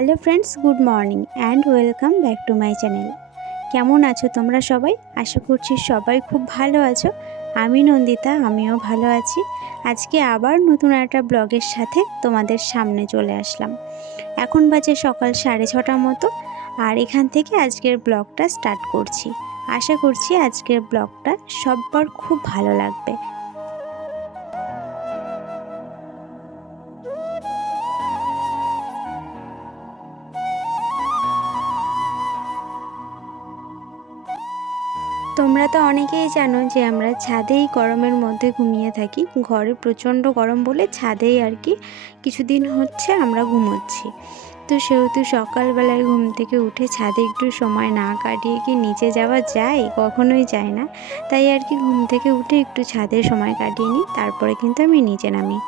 Hello friends, good morning and welcome back to my channel. কেমন আছো তোমরা সবাই? আশা করছি সবাই খুব ভালো আছো। আমি নন্দিতা, আমিও ভালো আছি। আজকে আবার নতুন একটা ব্লগের সাথে তোমাদের সামনে চলে আসলাম। এখন বাজে সকাল সাড়ে ছটার মতো আর এখান থেকে আজকের ব্লগটা স্টার্ট করছি। আশা করছি আজকের ব্লগটা সব্বার খুব ভালো লাগবে। তোমরা তো অনেকেই জানো যে আমরা ছাদেই গরমের মধ্যে ঘুমিয়ে থাকি। ঘরে প্রচণ্ড গরম বলে ছাদেই আর কি কিছুদিন হচ্ছে আমরা ঘুমোচ্ছি। তো সেহেতু সকালবেলায় ঘুম থেকে উঠে ছাদে একটু সময় না কাটিয়ে কি নিচে যাওয়া যায়? কখনোই যায় না। তাই আর কি ঘুম থেকে উঠে একটু ছাদে সময় কাটিয়ে নিই, তারপরে কিন্তু আমি নিচে নামি।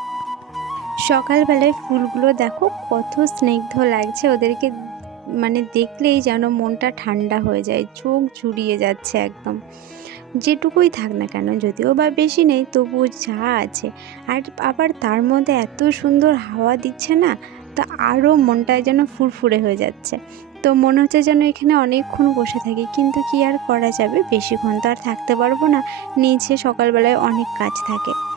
সকালবেলায় ফুলগুলো দেখো, কত স্নিগ্ধ লাগছে ওদেরকে মানে দেখলেই যেন মনটা ঠান্ডা হয়ে যায়, চোখ জুড়িয়ে যাচ্ছে একদম। যেটুকুই থাক না কেন, যদিও বা বেশি নেই, তবুও যা আছে। আর আবার তার মধ্যে এত সুন্দর হাওয়া দিচ্ছে না, তা আরও মনটা যেন ফুরফুরে হয়ে যাচ্ছে। তো মনে হচ্ছে যেন এখানে অনেকক্ষণ বসে থাকি, কিন্তু কি আর করা যাবে? বেশিক্ষণ তো আর থাকতে পারব না। নিচে সকালবেলায় অনেক কাজ থাকে।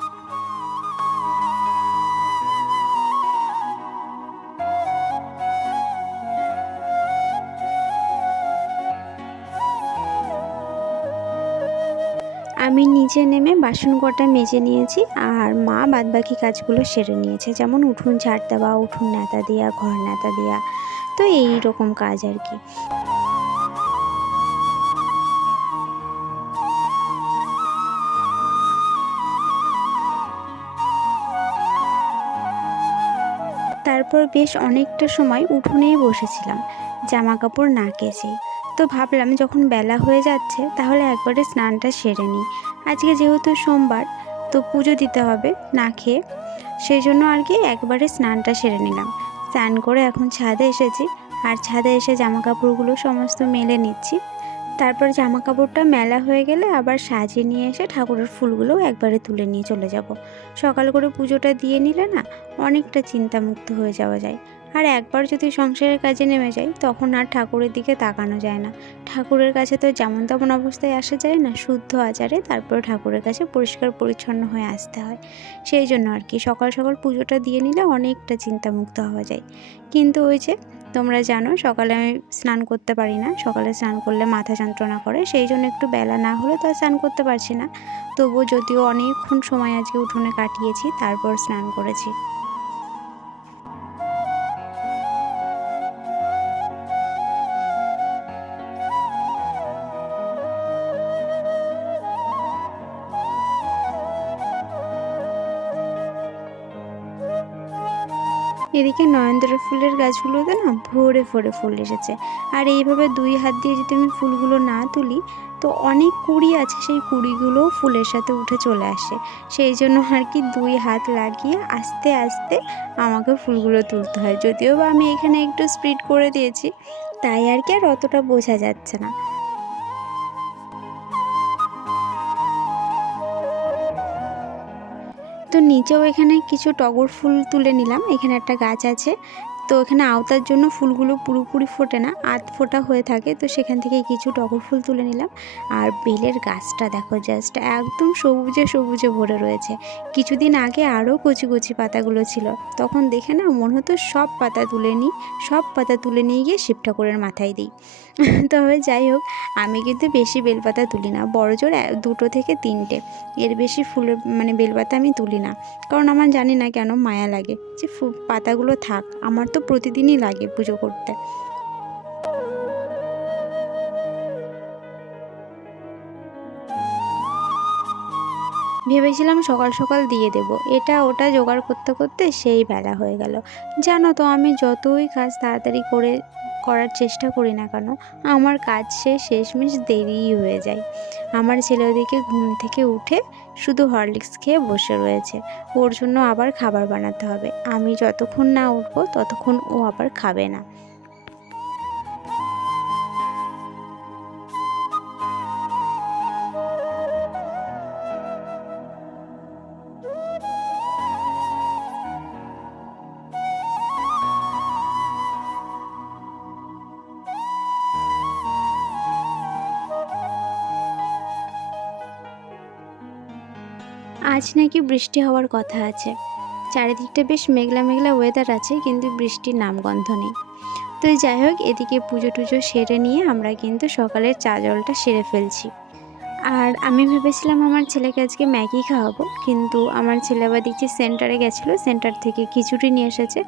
আমি নিচে নেমে বাসন কটা মেজে নিয়েছি আর মা বাদবাকি কাজগুলো সেরে নিয়েছে, যেমন উঠুন ঝাড় দেওয়া, উঠুন নেতা দেওয়া ঘর নেতা দেওয়া তো এই রকম কাজ আর কি। তারপর বেশ অনেকটা সময় উঠোনেই বসেছিলাম জামা কাপড় না কেচে তো ভাবলাম যখন বেলা হয়ে যাচ্ছে, তাহলে একবারে স্নানটা সেরে নিই। আজকে যেহেতু সোমবার, তো পুজো দিতে হবে, না খেয়ে। সেই জন্য আর কি একবারে স্নানটা সেরে নিলাম। স্নান করে এখন ছাদে এসেছি, আর ছাদে এসে জামা কাপড়গুলো সমস্ত মেলে নিচ্ছি। তারপর জামা কাপড়টা মেলা হয়ে গেলে আবার সাজিয়ে নিয়ে এসে ঠাকুরের ফুলগুলো একবারে তুলে নিয়ে চলে যাব। সকাল করে পুজোটা দিয়ে নিলে না, অনেকটা চিন্তামুক্ত হয়ে যাওয়া যায়। আর একবার যদি সংসারের কাজে নেমে যাই, তখন আর ঠাকুরের দিকে তাকানো যায় না। ঠাকুরের কাছে তো যেমন তেমন অবস্থায় আসা যায় না, শুদ্ধ আচারে তারপরে ঠাকুরের কাছে পরিষ্কার পরিচ্ছন্ন হয়ে আসতে হয়। সেই জন্য আর কি, সকাল সকাল পুজোটা দিয়ে নিলে অনেকটা চিন্তামুক্ত হওয়া যায়। কিন্তু ওই যে, তোমরা জানো সকালে আমি স্নান করতে পারি না, সকালে স্নান করলে মাথা যন্ত্রণা করে, সেই জন্য একটু বেলা না হলে তো স্নান করতে পারছি না। তবুও যদিও অনেকক্ষণ সময় আজকে উঠোনে কাটিয়েছি, তারপর স্নান করেছি। এদিকে নয়নতারা ফুলের গাছগুলোতে না ভরে ভরে ফুল এসেছে। আর এইভাবে দুই হাত দিয়ে যদি আমি ফুলগুলো না তুলি, তো অনেক কুড়ি আছে সেই কুড়িগুলোও ফুলের সাথে উঠে চলে আসে। সেই জন্য আর কি দুই হাত লাগিয়ে আস্তে আস্তে আমাকে ফুলগুলো তুলতে হয়। যদিও বা আমি এখানে একটু স্পিড করে দিয়েছি, তাই আর কি আর অতটা বোঝা যাচ্ছে না। তো নিচেও এখানে কিছু টগর ফুল তুলে নিলাম। এখানে একটা গাছ আছে। তো এখানে আওতার জন্য ফুলগুলো পুরোপুরি ফোটে না, আধ ফোটা হয়ে থাকে। তো সেখান থেকে কিছু টগর ফুল তুলে নিলাম। আর বেলের গাছটা দেখো জাস্ট একদম সবুজে সবুজে ভরে রয়েছে। কিছুদিন আগে আরও কচি কচি পাতাগুলো ছিল। তখন দেখে না মনে হতো সব পাতা তুলে নিই, সব পাতা তুলে নিয়ে গিয়ে শিব ঠাকুরের মাথায় দিই। তবে যাই হোক, আমি কিন্তু বেশি বেলপাতা তুলি না, বড় জোর দুটো থেকে তিনটে। এর বেশি ফুলের মানে বেলপাতা আমি তুলি না। কারণ আমার জানি না কেন মায়া লাগে। যে পাতাগুলো থাক, আমার তো প্রতিদিনই লাগে পুজো করতে। ভেবেছিলাম সকাল সকাল দিয়ে দেব। এটা ওটা জোগাড় করতে করতে সেই বেলা হয়ে গেল। জানো তো, আমি যতই কাজ তাড়াতাড়ি করে করার চেষ্টা করি না কেন, আমার কাজ শেষ শেষমেশ দেরিই হয়ে যায়। আমার ছেলে ওদিকে ঘুম থেকে উঠে শুধু হরলিক্স খেয়ে বসে রয়েছে। ওর জন্য আবার খাবার বানাতে হবে। আমি যতক্ষণ না উঠবো, ততক্ষণ ও আবার খাবে না। আজ নাকি বৃষ্টি হওয়ার কথা আছে। চারিদিকটা বেশ মেঘলা মেঘলা ওয়েদার আছে, কিন্তু বৃষ্টির নামগন্ধ নেই। তো যাই হোক, এদিকে পুজো টুজো সেরে নিয়ে আমরা কিন্তু সকালের চা জলটা সেরে ফেলছি। আর আমি ভেবেছিলাম আমার ছেলেকে আজকে ম্যাগি খাওয়াবো, কিন্তু আমার ছেলে আবার দেখছি সেন্টারে গেছিল, সেন্টার থেকে খিচুড়ি নিয়ে এসেছে।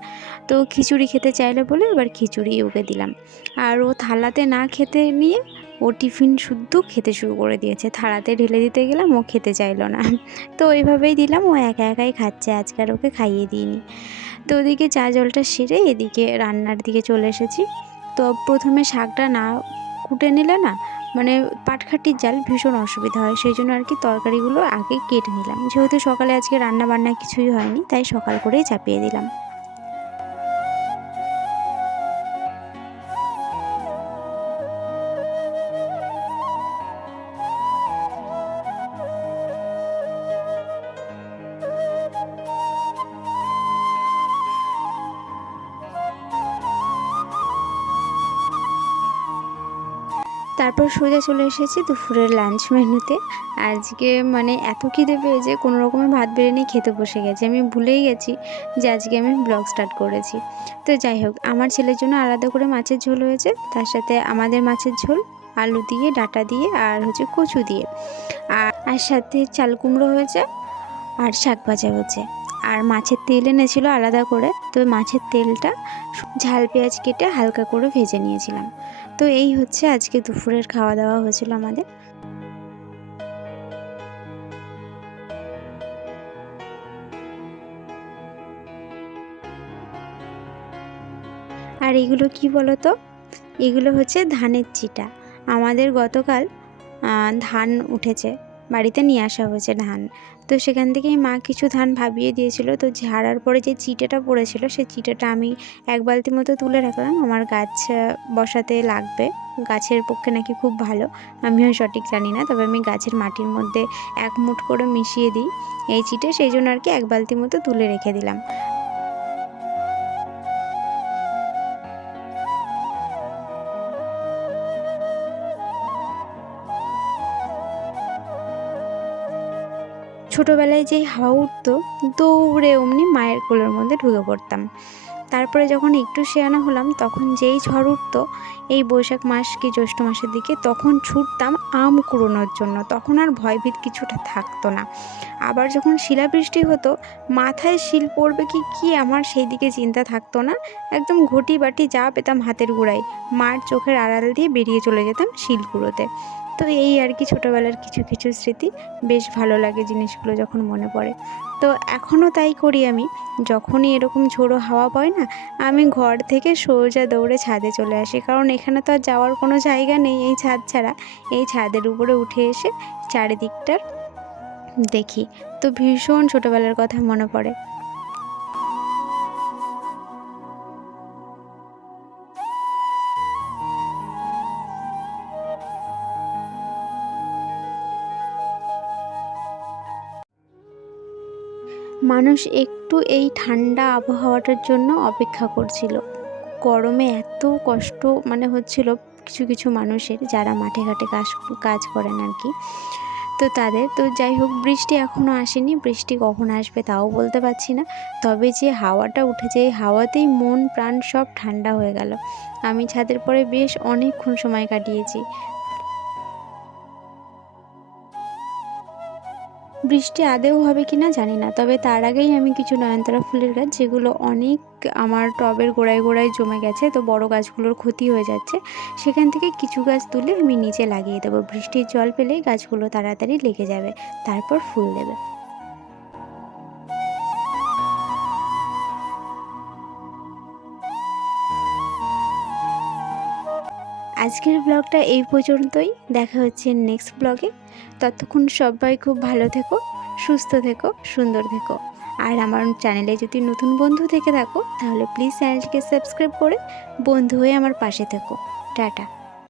তো খিচুড়ি খেতে চাইলে বলে এবার খিচুড়ি ওকে দিলাম। আর ও থালাতে না খেতে নিয়ে ও টিফিন শুদ্ধ খেতে শুরু করে দিয়েছে। থালাতে ঢেলে দিতে গেলাম, ও খেতে চাইলো না। তো ওইভাবেই দিলাম, ও একা একাই খাচ্ছে, আজকে আর ওকে খাইয়ে দিইনি। তো ওদিকে চা জলটা সেরে এদিকে রান্নার দিকে চলে এসেছি। তো প্রথমে শাকটা না কুটে নিলে না মানে পাটখাটির জাল ভীষণ অসুবিধা হয়, সেই জন্য আর কি তরকারিগুলো আগে কেটে নিলাম। যেহেতু সকালে আজকে রান্না বান্না কিছুই হয়নি, তাই সকাল করেই চাপিয়ে দিলাম। তারপর সোজা চলে এসেছি দুপুরের লাঞ্চ মেনুতে। আজকে মানে এত খিদে পেয়েছে, কোনো রকমের ভাত বিরিয়ানি খেতে বসে গেছি। আমি ভুলেই গেছি যে আজকে আমি ব্লগ স্টার্ট করেছি। তো যাই হোক, আমার ছেলের জন্য আলাদা করে মাছের ঝোল হয়েছে, তার সাথে আমাদের মাছের ঝোল, আলু দিয়ে, ডাটা দিয়ে আর হচ্ছে কচু দিয়ে। আর আর সাথে চাল কুমড়ো হয়েছে আর শাক ভাজা হয়েছে আর মাছের তেল এনেছিল আলাদা করে, তো মাছের তেলটা ঝাল পেঁয়াজ কেটে হালকা করে ভেজে নিয়েছিলাম। তো এই হচ্ছে আজকে দুপুরের খাওয়া দাওয়া হয়েছিল আমাদের। আর এগুলো কি বলো তো এগুলো হচ্ছে ধানের চিটা। আমাদের গতকাল ধান উঠেছে। বাড়িতে নিয়ে আসা হয়েছে ধান। তো সেখান থেকেই মা কিছু ধান ভাবিয়ে দিয়েছিল। তো ঝাড়ার পরে যে চিটেটা পড়েছিল সেই চিটেটা আমি এক বালতি মতো তুলে রাখলাম। আমার গাছ বসাতে লাগবে। গাছের পক্ষে নাকি খুব ভালো। আমিও সঠিক জানি না, তবে আমি গাছের মাটির মধ্যে এক মুঠ করে মিশিয়ে দিই এই চিটে। সেই জন্য আর কি এক বালতি মতো তুলে রেখে দিলাম। ছোটোবেলায় যেই হাওয়া উঠতো, দৌড়ে অমনি মায়ের কোলের মধ্যে ঢুকে পড়তাম। তারপরে যখন একটু শেয়ানো হলাম, তখন যেই ঝড় উঠতো, এই বৈশাখ মাস কি জ্যৈষ্ঠ মাসের দিকে, তখন ছুটতাম আম কুড়োনোর জন্য। তখন আর ভয়ভীত কিছুটা থাকতো না। আবার যখন শিলাবৃষ্টি হতো, মাথায় শিল পড়বে কি কি আমার সেই দিকে চিন্তা থাকতো না। একদম ঘটি বাটি যা পেতাম হাতের গোড়ায়। মার চোখের আড়াল দিয়ে বেরিয়ে চলে যেতাম শিল কুড়োতে। তো এই আর কি ছোটোবেলার কিছু কিছু স্মৃতি বেশ ভালো লাগে জিনিসগুলো যখন মনে পড়ে। তো এখনও তাই করি আমি। যখনই এরকম ঝোড়ো হাওয়া পায় না, আমি ঘর থেকে সোজা দৌড়ে ছাদে চলে আসি। কারণ এখানে তো আর যাওয়ার কোনো জায়গা নেই এই ছাদ ছাড়া। এই ছাদের উপরে উঠে এসে চারিদিকটার দেখি। তো ভীষণ ছোটোবেলার কথা মনে পড়ে। মানুষ একটু এই ঠান্ডা আবহাওয়াটার জন্য অপেক্ষা করছিল। গরমে এত কষ্ট মানে হচ্ছিল কিছু কিছু মানুষের যারা মাঠে ঘাটে কাজ কাজ করেন আর কি। তো তাদের, তো যাই হোক, বৃষ্টি এখনও আসেনি। বৃষ্টি কখন আসবে তাও বলতে পারছি না। তবে যে হাওয়াটা উঠেছে, এই হাওয়াতেই মন, প্রাণ সব ঠান্ডা হয়ে গেল। আমি ছাদের পরে বেশ অনেকক্ষণ সময় কাটিয়েছি। বৃষ্টি আদেও হবে কি না জানি না, তবে তার আগেই আমি কিছু নয়নতারা ফুলের গাছ, যেগুলো অনেক আমার টবের গোড়ায় গোড়ায় জমে গেছে, তো বড় গাছগুলোর ক্ষতি হয়ে যাচ্ছে, সেখান থেকে কিছু গাছ তুলে আমি নিচে লাগিয়ে দেবো। বৃষ্টির জল পেলেই গাছগুলো তাড়াতাড়ি লেগে যাবে, তারপর ফুল দেবে। আজকের ব্লগটা এই পর্যন্তই। দেখা হচ্ছে নেক্সট ব্লগে ততক্ষণ সবাই খুব ভালো থেকো, সুস্থ থেকো, সুন্দর থেকো। আর আমার চ্যানেলে যদি নতুন বন্ধু থেকে থাকো, তাহলে প্লিজ চ্যানেলটিকে সাবস্ক্রাইব করে বন্ধু হয়ে আমার পাশে থেকো। টাটা।